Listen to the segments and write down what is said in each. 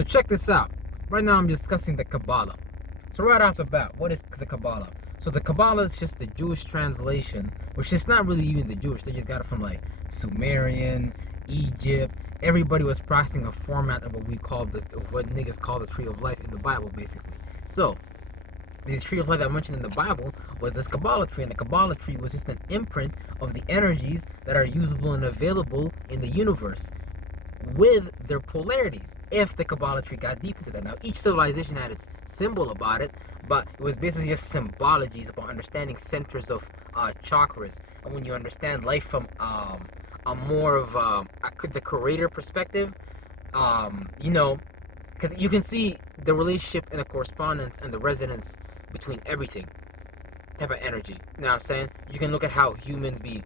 So check this out. Right now I'm discussing the Kabbalah. So right off the bat, what is the Kabbalah? So the Kabbalah is just the Jewish translation, which is not really even the Jewish. They just got it from like Sumerian, Egypt. Everybody was practicing a format of what niggas call the tree of life in the Bible, basically. So this tree of life I mentioned in the Bible was this Kabbalah tree, and the Kabbalah tree was just an imprint of the energies that are usable and available in the universe with their polarities, if the Kabbalah tree got deep into that. Now, each civilization had its symbol about it, but it was basically just symbologies about understanding centers of chakras. And when you understand life from a more of the creator perspective, because you can see the relationship and the correspondence and the resonance between everything type of energy. You know what I'm saying? You can look at how humans be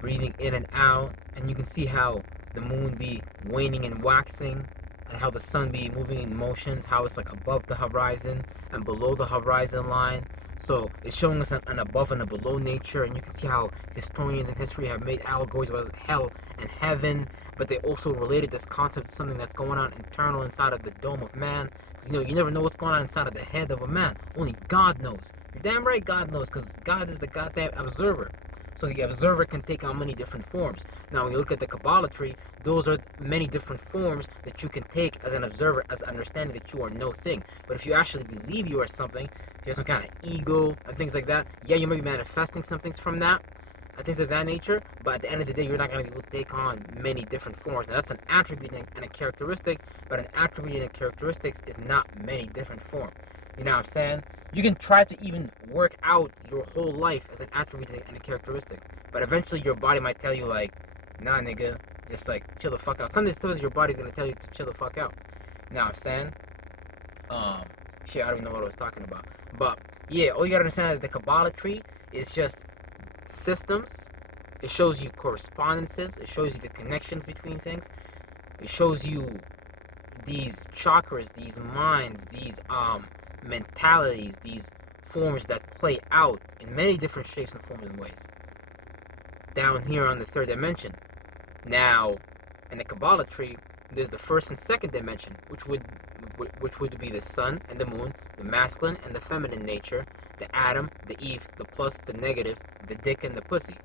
breathing in and out, and you can see how the moon be waning and waxing, and how the sun be moving in motions, how it's like above the horizon and below the horizon line. So it's showing us an above and a below nature, and you can see how historians in history have made allegories about hell and heaven, but they also related this concept to something that's going on internal inside of the dome of man. Because you never know what's going on inside of the head of a man. Only God knows. You're damn right God knows, because God is the goddamn observer. So the observer can take on many different forms. Now, when you look at the Kabbalah tree, those are many different forms that you can take as an observer, as understanding that you are no thing. But if you actually believe you are something, you have some kind of ego and things like that, yeah, you may be manifesting some things from that, and things of that nature, but at the end of the day, you're not going to be able to take on many different forms. Now, that's an attribute and a characteristic, but an attribute and a characteristics is not many different forms. You know what I'm saying? You can try to even work out your whole life as an attribute and a characteristic, but eventually your body might tell you like, nah, nigga, just like chill the fuck out. Some days your body's gonna tell you to chill the fuck out. You know what I'm saying? Shit, I don't even know what I was talking about. But yeah, all you gotta understand is the Kabbalah tree is just systems. It shows you correspondences. It shows you the connections between things. It shows you these chakras, these minds, these mentalities, these forms that play out in many different shapes and forms and ways down here on the third dimension. Now, in the Kabbalah tree, there's the first and second dimension, which would be the sun and the moon, the masculine and the feminine nature, the Adam, the Eve, the plus, the negative, the dick, and the pussy.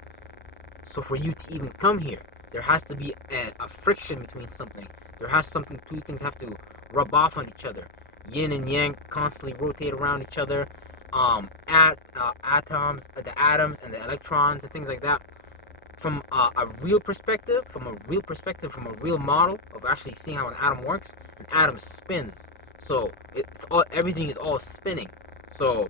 So for you to even come here, there has to be a friction between something. Two things have to rub off on each other. Yin and yang constantly rotate around each other. Atoms, the atoms and the electrons and things like that. From a real perspective, from a real model of actually seeing how an atom works, an atom spins. So everything is all spinning. So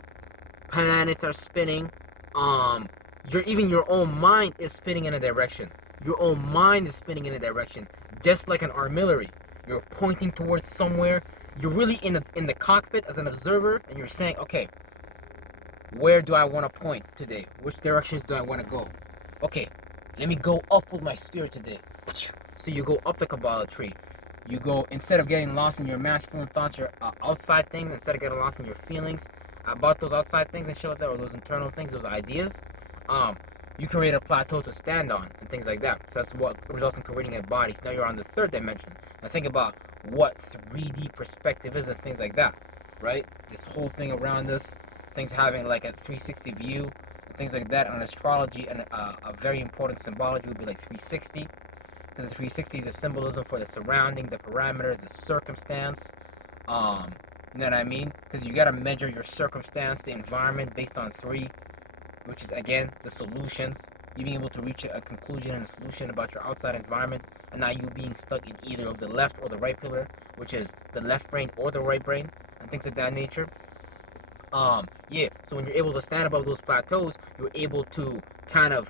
planets are spinning. Even your own mind is spinning in a direction. Your own mind is spinning in a direction, just like an artillery. You're pointing towards somewhere. You're really in the cockpit as an observer, and you're saying, okay, where do I want to point today? Which directions do I want to go? Okay, let me go up with my spirit today. So you go up the Kabbalah tree. You go, instead of getting lost in your masculine thoughts, your outside things, instead of getting lost in your feelings about those outside things and shit like that, or those internal things, those ideas, you create a plateau to stand on and things like that. So that's what results in creating a body. So now you're on the third dimension. Now think about what 3D perspective is and things like that, right? This whole thing around us, things having like a 360 view and things like that. On astrology, and a very important symbology would be like 360, because the 360 is a symbolism for the surrounding, the parameter, the circumstance. You know what I mean? Because you got to measure your circumstance, the environment, based on 3, which is again the solutions. You being able to reach a conclusion and a solution about your outside environment, and now you being stuck in either of the left or the right pillar, which is the left brain or the right brain, and things of that nature. Yeah, so when you're able to stand above those plateaus, you're able to kind of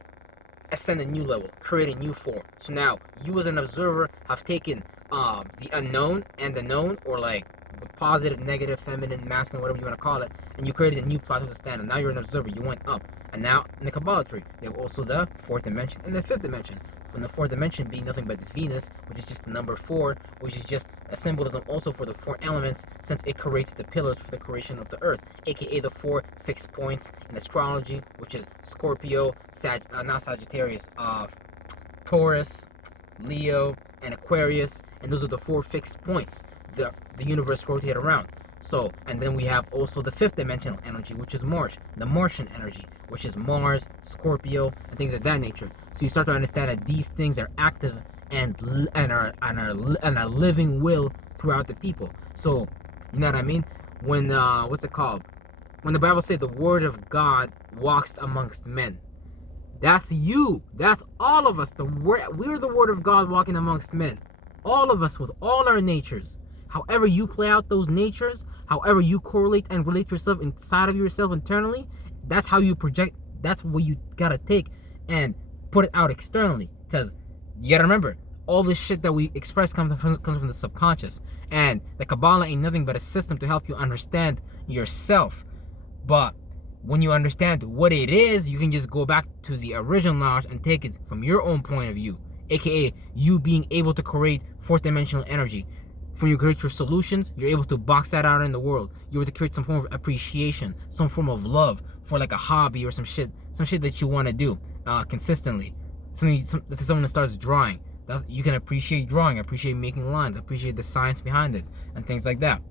ascend a new level, create a new form. So now you as an observer have taken the unknown and the known, or like the positive, negative, feminine, masculine, whatever you want to call it, and you created a new plateau to stand on. Now you're an observer, you went up. And now in the Kabbalah tree, you have also the fourth dimension and the fifth dimension. From the fourth dimension being nothing but Venus, which is just the number 4, which is just a symbolism also for the 4 elements, since it creates the pillars for the creation of the earth, aka the 4 fixed points in astrology, which is Scorpio, not Sagittarius, Taurus, Leo, and Aquarius, and those are the 4 fixed points. the universe rotate around. So, and then we have also the fifth dimensional energy, which is Mars, the Martian energy, which is Mars, Scorpio, and things of that nature. So you start to understand that these things are active and are living will throughout the people. So, you know what I mean? When what's it called? When the Bible says the word of God walks amongst men, that's you. That's all of us. We're the word of God walking amongst men. All of us with all our natures. However you play out those natures, however you correlate and relate yourself inside of yourself internally, that's how you project. That's what you gotta take and put it out externally. Because you gotta remember, all this shit that we express comes from the subconscious. And the Kabbalah ain't nothing but a system to help you understand yourself. But when you understand what it is, you can just go back to the original knowledge and take it from your own point of view, aka you being able to create fourth dimensional energy. When you create your solutions, you're able to box that out in the world. You're able to create some form of appreciation, some form of love for like a hobby or some shit that you want to do consistently. Let's say someone that starts drawing. You can appreciate drawing, appreciate making lines, appreciate the science behind it, and things like that.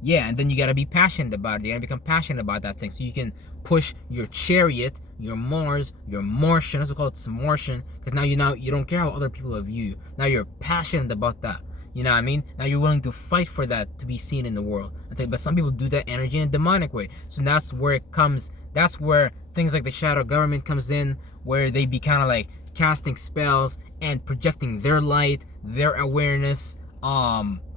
Yeah, and then you gotta be passionate about it. You gotta become passionate about that thing, so you can push your chariot, your Mars, your Martian. That's what we call it, some Martian, because now you don't care how other people view you. Now you're passionate about that. You know what I mean? Now you're willing to fight for that to be seen in the world. But some people do that energy in a demonic way. So that's where it comes. That's where things like the shadow government comes in, where they be kind of like casting spells and projecting their light, their awareness,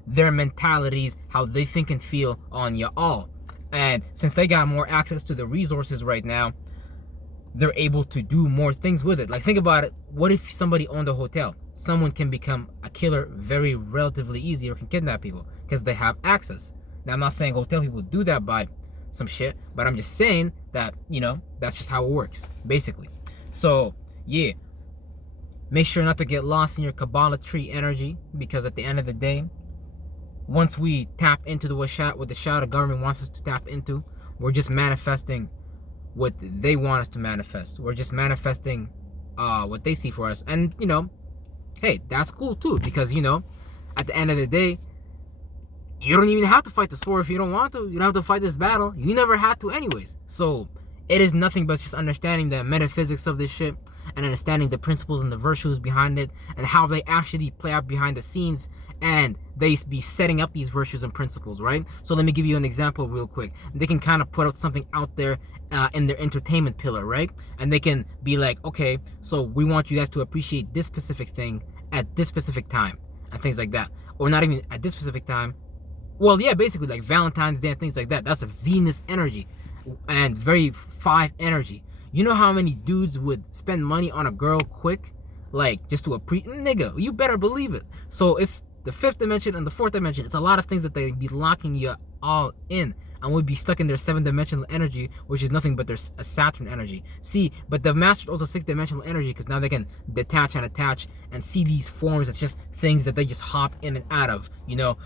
their mentalities, how they think and feel on you all. And since they got more access to the resources right now, they're able to do more things with it. Like, think about it. What if somebody owned a hotel? Someone can become a killer very relatively easy, or can kidnap people because they have access. Now, I'm not saying hotel people do that by some shit, but I'm just saying that, that's just how it works, basically. So, yeah. Make sure not to get lost in your Kabbalah tree energy, because at the end of the day, once we tap into what the shadow government wants us to tap into, we're just manifesting what they want us to manifest. We're just manifesting what they see for us. And, hey, that's cool too, because, at the end of the day, you don't even have to fight this war if you don't want to. You don't have to fight this battle. You never had to anyways. So it is nothing but just understanding the metaphysics of this shit, and understanding the principles and the virtues behind it, and how they actually play out behind the scenes, and they be setting up these virtues and principles, right? So let me give you an example real quick. They can kind of put out something out there in their entertainment pillar, right? And they can be like, okay, so we want you guys to appreciate this specific thing at this specific time, and things like that. Or not even at this specific time. Well, yeah, basically like Valentine's Day and things like that. That's a Venus energy and very 5 energy. You know how many dudes would spend money on a girl quick? Like, just to nigga, you better believe it. So it's the 5th dimension and the 4th dimension. It's a lot of things that they be locking you all in, and would be stuck in their 7th dimensional energy, which is nothing but their Saturn energy. See, but the master's also 6th dimensional energy, because now they can detach and attach and see these forms as just things that they just hop in and out of.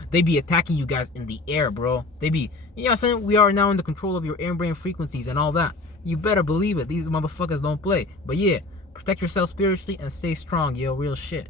They be attacking you guys in the air, bro. They be, what I'm saying? We are now in the control of your air brain frequencies and all that. You better believe it. These motherfuckers don't play. But yeah, protect yourself spiritually and stay strong, yo. Real shit.